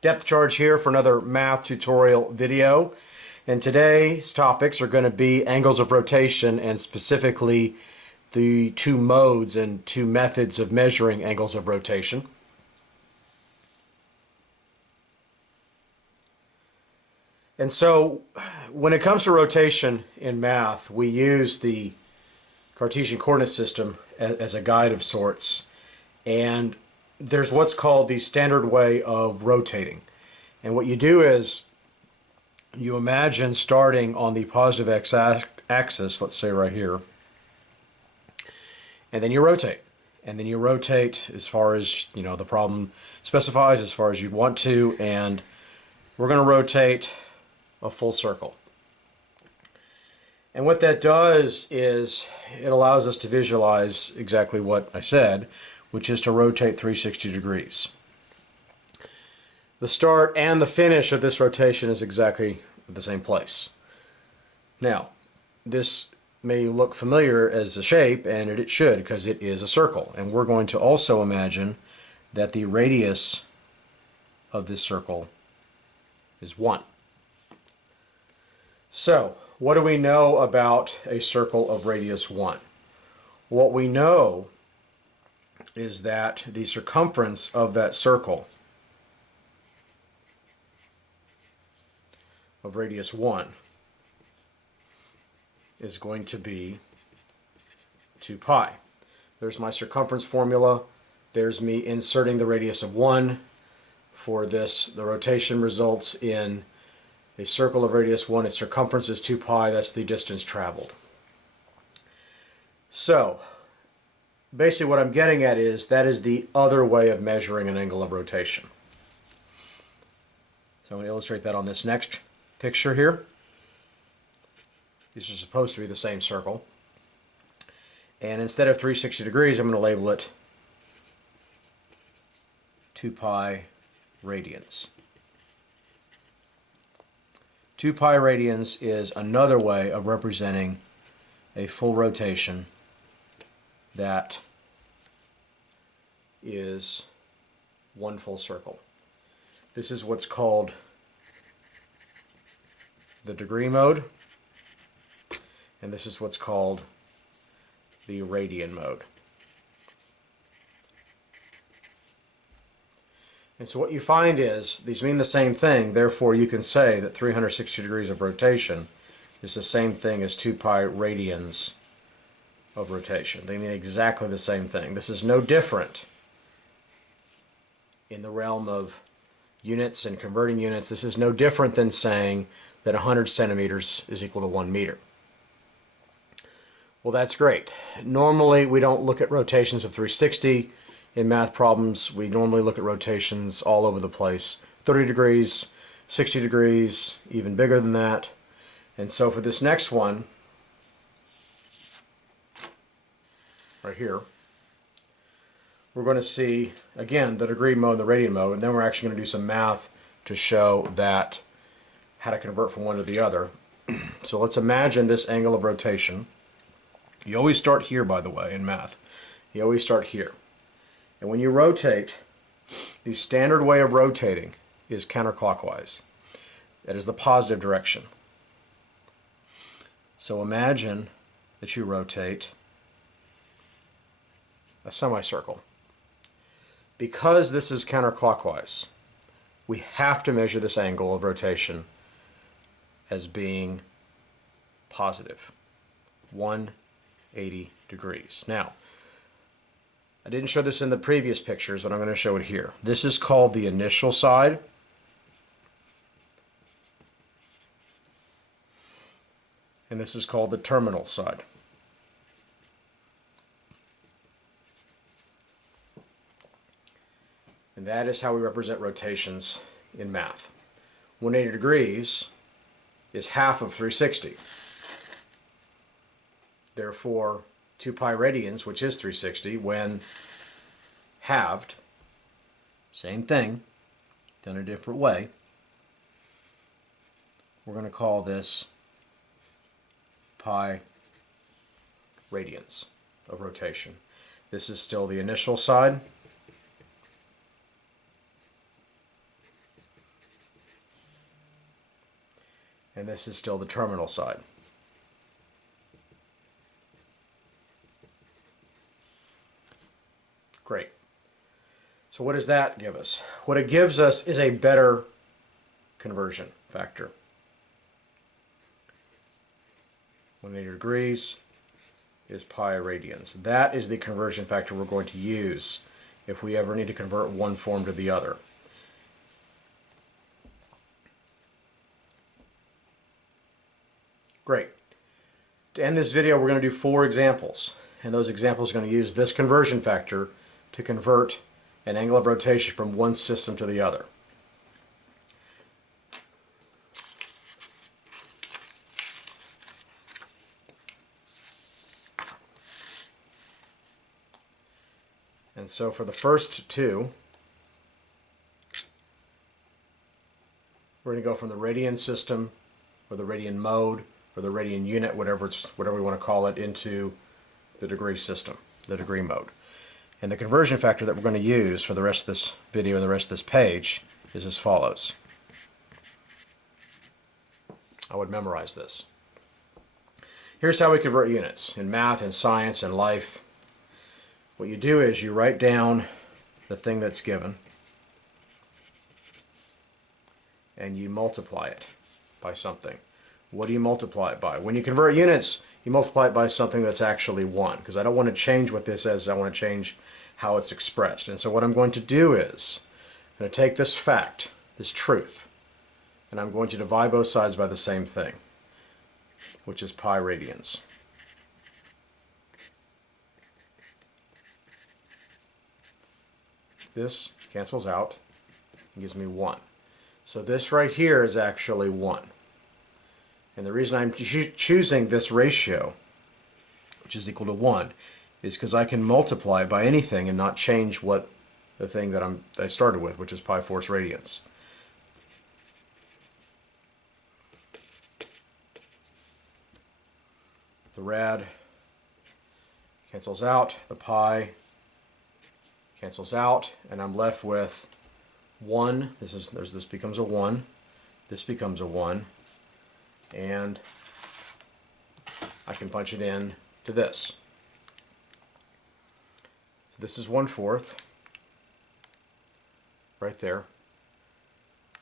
Depth charge here for another math tutorial video, and today's topics are going to be angles of rotation, and specifically the two modes and two methods of measuring angles of rotation. And so when it comes to rotation in math, we use the Cartesian coordinate system as a guide of sorts, and there's what's called the standard way of rotating. And what you do is you imagine starting on the positive x-axis, let's say right here, and then you rotate. And then you rotate as far as, the problem specifies, as far as you want to, and we're going to rotate a full circle. And what that does is it allows us to visualize exactly what I said, which is to rotate 360 degrees. The start and the finish of this rotation is exactly the same place. Now, this may look familiar as a shape, and it should, because it is a circle. And we're going to also imagine that the radius of this circle is 1. So, what do we know about a circle of radius 1? What we know is that the circumference of that circle of radius 1 is going to be 2 pi. There's my circumference formula. There's me inserting the radius of 1. For this, the rotation results in a circle of radius 1. Its circumference is 2 pi. That's the distance traveled. So, basically what I'm getting at is that is the other way of measuring an angle of rotation. So I'm going to illustrate that on this next picture here. These are supposed to be the same circle. And instead of 360 degrees, I'm going to label it 2 pi radians. 2 pi radians is another way of representing a full rotation that is one full circle. This is what's called the degree mode, and this is what's called the radian mode. And so what you find is these mean the same thing, therefore you can say that 360 degrees of rotation is the same thing as 2 pi radians of rotation. They mean exactly the same thing. This is no different in the realm of units and converting units. This is no different than saying that 100 centimeters is equal to 1 meter. Well, that's great. Normally we don't look at rotations of 360 in math problems. We normally look at rotations all over the place. 30 degrees, 60 degrees, even bigger than that. And so for this next one, right here, we're going to see, again, the degree mode and the radian mode, and then we're actually going to do some math to show that how to convert from one to the other. So let's imagine this angle of rotation. You always start here, by the way, in math. You always start here. And when you rotate, the standard way of rotating is counterclockwise. That is the positive direction. So imagine that you rotate a semicircle. Because this is counterclockwise, we have to measure this angle of rotation as being positive, 180 degrees. Now, I didn't show this in the previous pictures, but I'm going to show it here. This is called the initial side. And this is called the terminal side. And that is how we represent rotations in math. 180 degrees is half of 360. Therefore, 2 pi radians, which is 360, when halved, same thing, done a different way, we're going to call this pi radians of rotation. This is still the initial side. and this is still the terminal side. Great. So what does that give us? What it gives us is a better conversion factor. 180 degrees is pi radians. That is the conversion factor we're going to use if we ever need to convert one form to the other. Great. To end this video, we're going to do 4 examples, and those examples are going to use this conversion factor to convert an angle of rotation from one system to the other. And so for the first 2, we're going to go from the radian system, or the radian mode, or the radian unit, whatever we want to call it, into the degree system, the degree mode. And the conversion factor that we're going to use for the rest of this video and the rest of this page is as follows. I would memorize this. Here's how we convert units in math, in science, in life. What you do is you write down the thing that's given and you multiply it by something. What do you multiply it by? When you convert units, you multiply it by something that's actually 1, because I don't want to change what this is, I want to change how it's expressed. And so what I'm going to do is I'm going to take this fact, this truth, and I'm going to divide both sides by the same thing, which is pi radians. This cancels out and gives me 1. So this right here is actually 1. And the reason I'm choosing this ratio, which is equal to 1, is because I can multiply it by anything and not change what the thing that I started with, which is pi force radians. The rad cancels out, the pi cancels out, and I'm left with 1. This becomes a 1. This becomes a 1. And I can punch it in to this. So this is 1/4 right there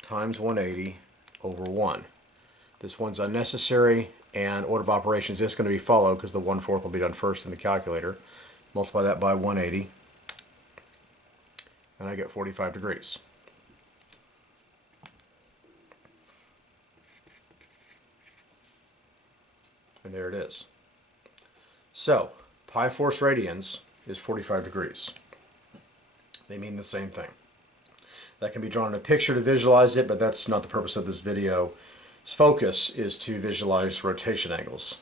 times 180 over 1. This one's unnecessary, and order of operations is going to be followed because the 1/4 will be done first in the calculator. Multiply that by 180 and I get 45 degrees. And there it is. So, pi force radians is 45 degrees. They mean the same thing. That can be drawn in a picture to visualize it, but that's not the purpose of this video. Its focus is to visualize rotation angles.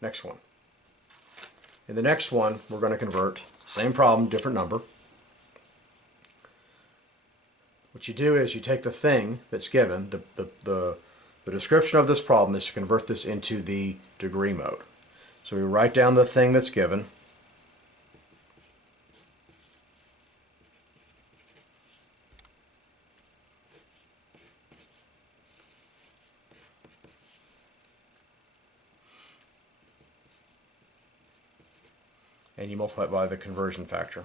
Next one. In the next one, we're going to convert, same problem, different number. What you do is you take the thing that's given, the description of this problem is to convert this into the degree mode. So we write down the thing that's given. And you multiply it by the conversion factor.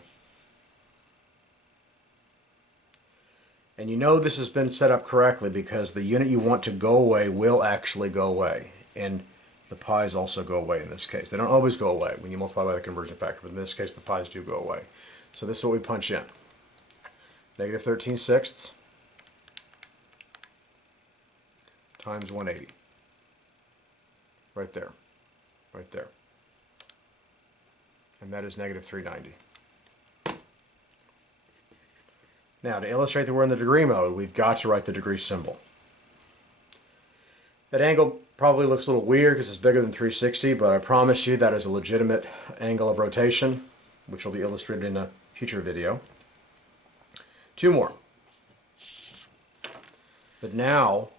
And you know this has been set up correctly because the unit you want to go away will actually go away. And the pi's also go away in this case. They don't always go away when you multiply by the conversion factor, but in this case the pi's do go away. So this is what we punch in. Negative 13/6 times 180. Right there. Right there. And that is negative 390. Now, to illustrate that we're in the degree mode, we've got to write the degree symbol. That angle probably looks a little weird because it's bigger than 360, but I promise you that is a legitimate angle of rotation, which will be illustrated in a future video. 2 more. But now,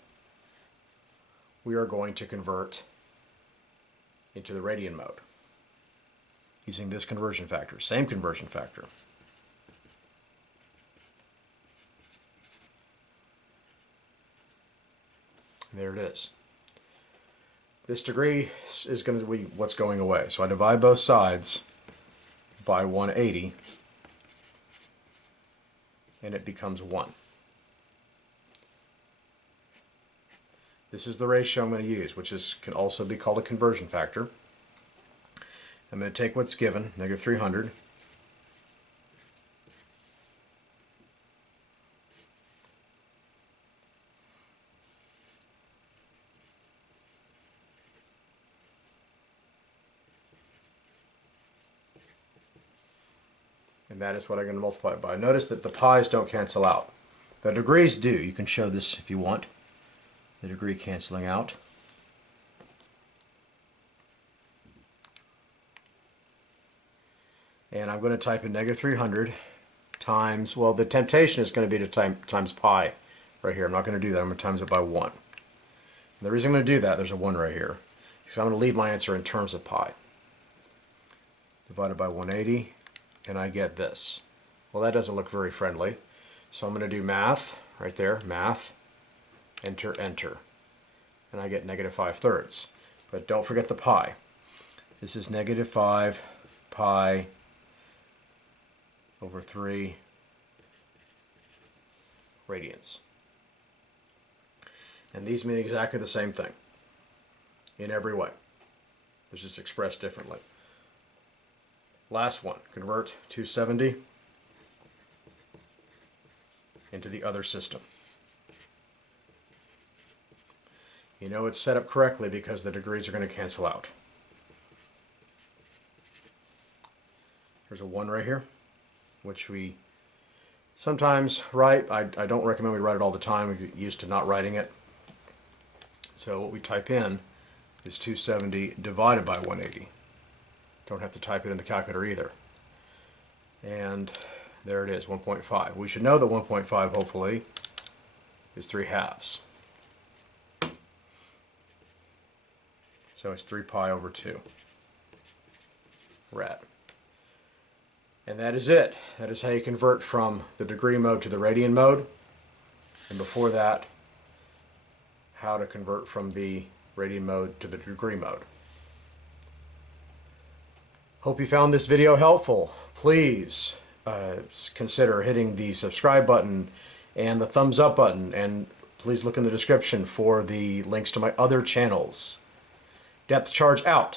we are going to convert into the radian mode using this conversion factor, same conversion factor. There it is. This degree is going to be what's going away. So I divide both sides by 180, and it becomes 1. This is the ratio I'm going to use, which can also be called a conversion factor. I'm going to take what's given, negative 300, and that is what I'm going to multiply it by. Notice that the pi's don't cancel out. The degrees do. You can show this if you want. The degree canceling out. And I'm going to type in negative 300 times, well, the temptation is going to be to times pi right here. I'm not going to do that. I'm going to times it by 1. And the reason I'm going to do that, there's a 1 right here, because I'm going to leave my answer in terms of pi. Divided by 180, and I get this. Well, that doesn't look very friendly. So I'm going to do math, right there, math, enter, enter. And I get negative 5/3. But don't forget the pi. This is negative 5 pi over 3 radians. And these mean exactly the same thing in every way. It's just expressed differently. Last one, convert 270 into the other system. You know it's set up correctly because the degrees are going to cancel out. There's a 1 right here, which we sometimes write. I don't recommend we write it all the time. We get used to not writing it. So what we type in is 270 divided by 180. Don't have to type it in the calculator either. And there it is, 1.5. We should know that 1.5, hopefully, is 3/2. So it's 3 pi over 2 rad. And that is it. That is how you convert from the degree mode to the radian mode. And before that, how to convert from the radian mode to the degree mode. Hope you found this video helpful. Please consider hitting the subscribe button and the thumbs up button, and please look in the description for the links to my other channels. Depth charge out.